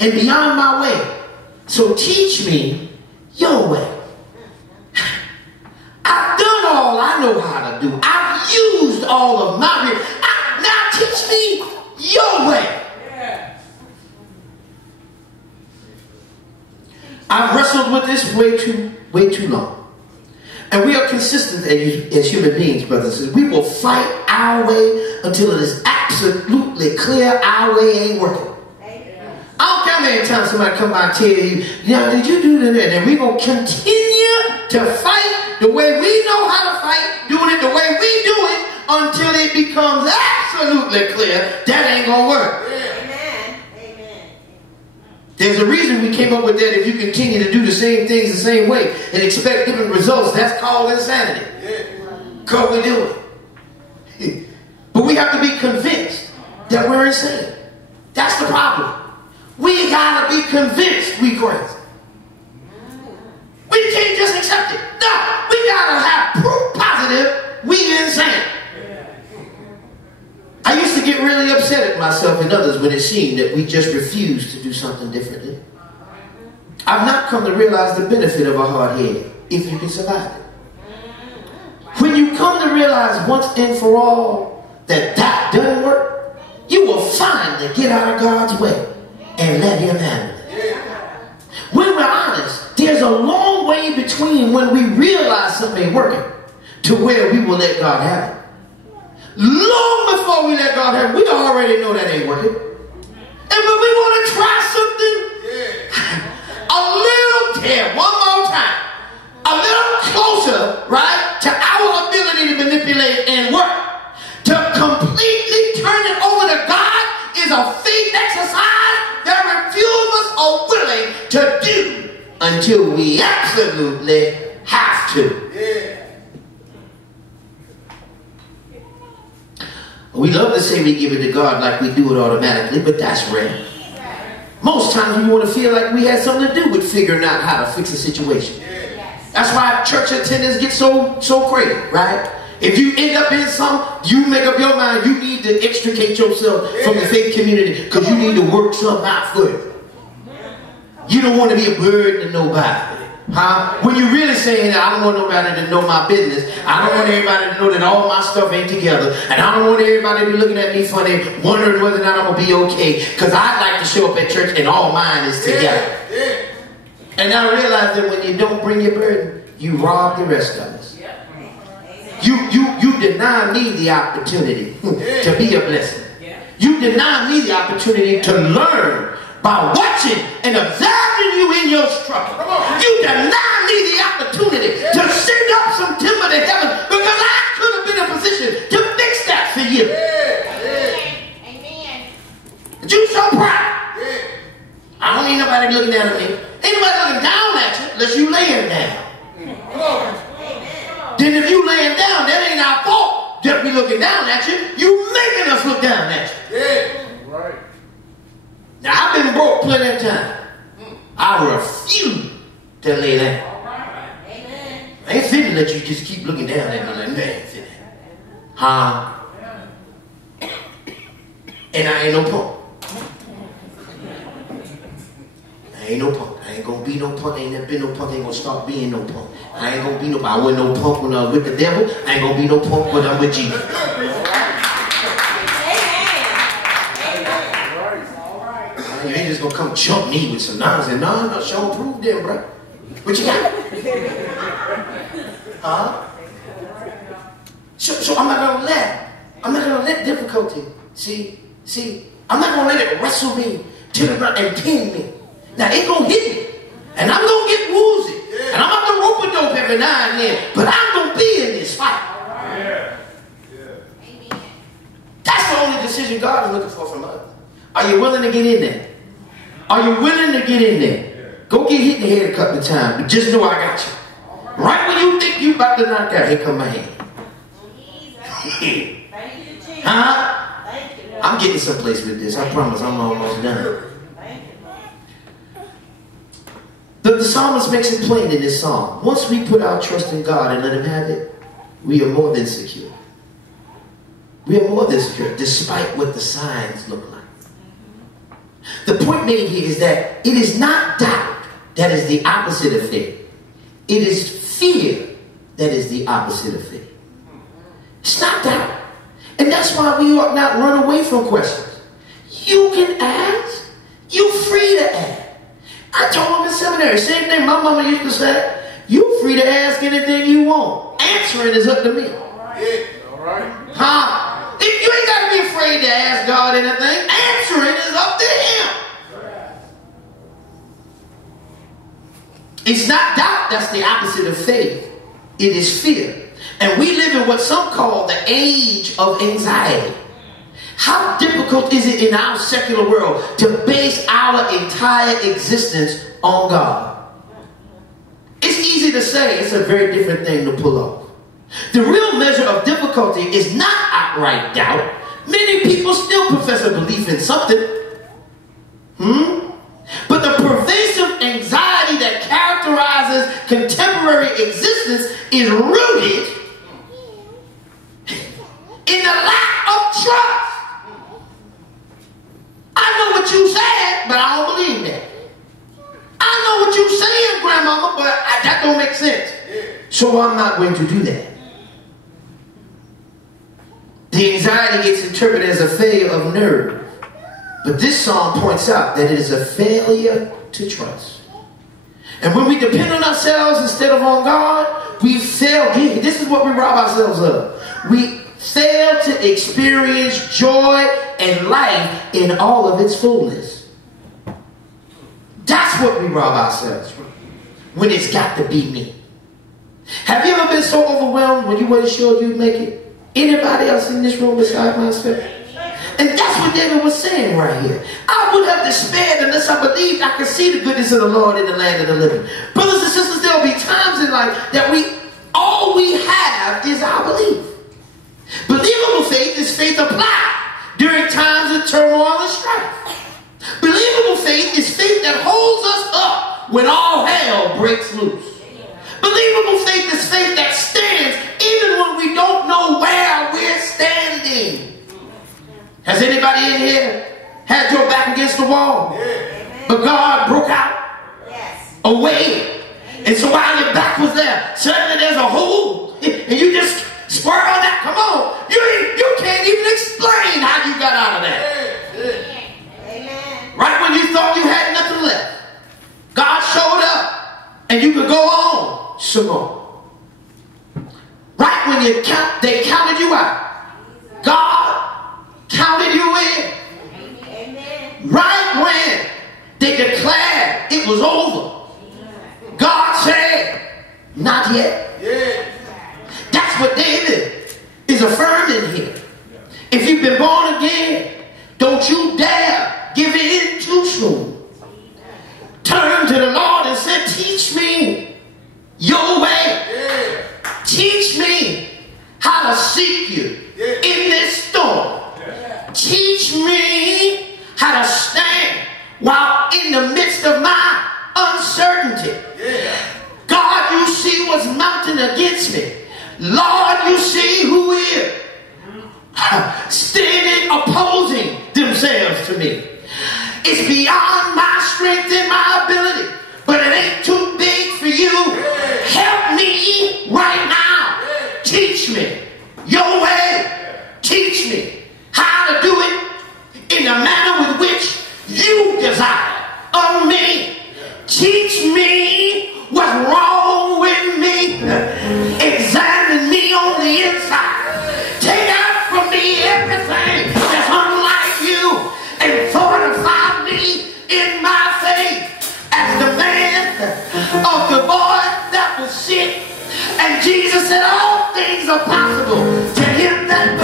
and beyond my way. So teach me your way. I've done all I know how to do. I've used all of my now teach me your way. I've wrestled with this way too long. And we are consistent as human beings, brothers and sisters. We will fight our way until it is absolutely clear our way ain't working. I don't care how many times somebody come by and tell you, yeah, did you do that? And we're going to continue to fight the way we know how to fight, doing it the way we do it until it becomes absolutely clear that ain't going to work. Amen. Amen. There's a reason we came up with that. If you continue to do the same things the same way and expect different results, that's called insanity. Because we do it. But we have to be convinced that we're insane. That's the problem. We gotta be convinced we crazy. We can't just accept it. No, we gotta have proof positive we insane. I used to get really upset at myself and others when it seemed that we just refused to do something differently. I've not come to realize the benefit of a hard head if you can survive it. When you come to realize once and for all that doesn't work, you will finally get out of God's way and let him handle it. When we're honest, there's a long way between when we realize something ain't working to where we will let God have it. Long before we let God have it, we already know that ain't working. And when we want to try something one more time, a little closer, right, to our ability to manipulate and work, to completely turn it over to God is a faith exercise that few of us are willing to do until we absolutely have to. We love to say we give it to God like we do it automatically, but that's rare. Most times we want to feel like we had something to do with figuring out how to fix a situation. That's why church attendance gets so crazy, right? If you end up in something, you make up your mind, you need to extricate yourself from the faith community because you need to work something out for it. You don't want to be a burden to nobody. Huh? When you're really saying, I don't want nobody to know my business. I don't want everybody to know that all my stuff ain't together. And I don't want everybody to be looking at me funny, wondering whether or not I'm going to be okay. Because I'd like to show up at church and all mine is together. And I realize that when you don't bring your burden, you rob the rest of us. You deny me the opportunity to be a blessing. You deny me the opportunity to learn by watching and observing you in your struggle. You deny me the opportunity to send up some timber to heaven because I could have been in a position to fix that for you. Amen. But you so proud. I don't need nobody looking down at me. Ain't nobody looking down at you unless you laying down. Then if you laying down, that ain't our fault. Just be looking down at you. You making us look down at you. Right. Now, I've been broke plenty of times. I refuse to lay down. Amen. I ain't finna let you just keep looking down at me like that. Huh? And I ain't no punk. I ain't no punk. I ain't gonna be no punk. I ain't never been no punk. I ain't gonna start being no punk. I ain't gonna be no punk. I wasn't no punk when I was with the devil. I ain't gonna be no punk when I'm with Jesus. You ain't just gonna come jump me with some nonsense. No, show prove them, bro. What you got? Huh? So I'm not gonna let difficulty. See, I'm not gonna let it wrestle me to the ground and pin me. Now it gonna hit me, and I'm gonna get woozy, and I'm about to rope a dope every now and then. But I'm gonna be in this fight. That's the only decision God is looking for from us. Are you willing to get in there? Are you willing to get in there? Go get hit in the head a couple of times, but just know I got you. Right when you think you about to knock out, here come my hand. Huh? I'm getting someplace with this. I promise I'm almost done. The psalmist makes it plain in this psalm. Once we put our trust in God and let him have it, we are more than secure. We are more than secure, despite what the signs look like. The point made here is that it is not doubt that is the opposite of faith. It is fear that is the opposite of faith. It's not doubt. And that's why we ought not run away from questions. You can ask. You're free to ask. I told them in seminary, same thing my mama used to say, you're free to ask anything you want. Answering is up to me. All right. Huh? You ain't got to be afraid to ask God anything. Answering is up to him. It's not doubt that's the opposite of faith. It is fear. And we live in what some call the age of anxiety. How difficult is it in our secular world to base our entire existence on God? It's easy to say, it's a very different thing to pull off. The real measure of difficulty is not outright doubt. Many people still profess a belief in something. But the pervasive anxiety that characterizes contemporary existence is rooted in the lack of trust. I know what you said, but I don't believe that. I know what you saying, Grandmama, but that don't make sense. So I'm not going to do that. The anxiety gets interpreted as a failure of nerve. But this psalm points out that it is a failure to trust. And when we depend on ourselves instead of on God, we fail. This is what we rob ourselves of. We fail to experience joy and life in all of its fullness. That's what we rob ourselves from. When it's got to be me. Have you ever been so overwhelmed when you weren't sure you'd make it? Anybody else in this room besides myself? And that's what David was saying right here. I would have despaired unless I believed I could see the goodness of the Lord in the land of the living. Brothers and sisters, there will be times in life that all we have is our belief. Believable faith is faith applied during times of turmoil and strife. Believable faith is faith that holds us up when all hell breaks loose. Believable faith is faith that stands even when we don't know where we're standing. Has anybody in here had your back against the wall? But God broke out a way. And so while your back was there, suddenly there's a hole. And you just squirrel that. Come on. You can't even explain how you got out of that. Right when you thought you had nothing left, God showed up and you could go on some more. Right when they counted you out, God counted you in. Right when they declared it was over, God said, not yet. That's what David is affirming here. If you've been born again, don't you dare give in too soon. Turn to the Lord and say, teach me your way. Teach me how to seek you in this storm. Teach me how to stand while in the midst of my uncertainty. God, you see what's mounting against me. Lord, you see who is standing opposing themselves to me. It's beyond my strength and my ability, but it ain't too big for you. Help me right now. Teach me your way. Teach me how to do it in the manner with which you desire of me. Teach me what's wrong with me. Examine me on the inside. Take out from me everything that's unlike you and fortify me in my faith as the man of the boy that was sick. And Jesus said all things are possible to him that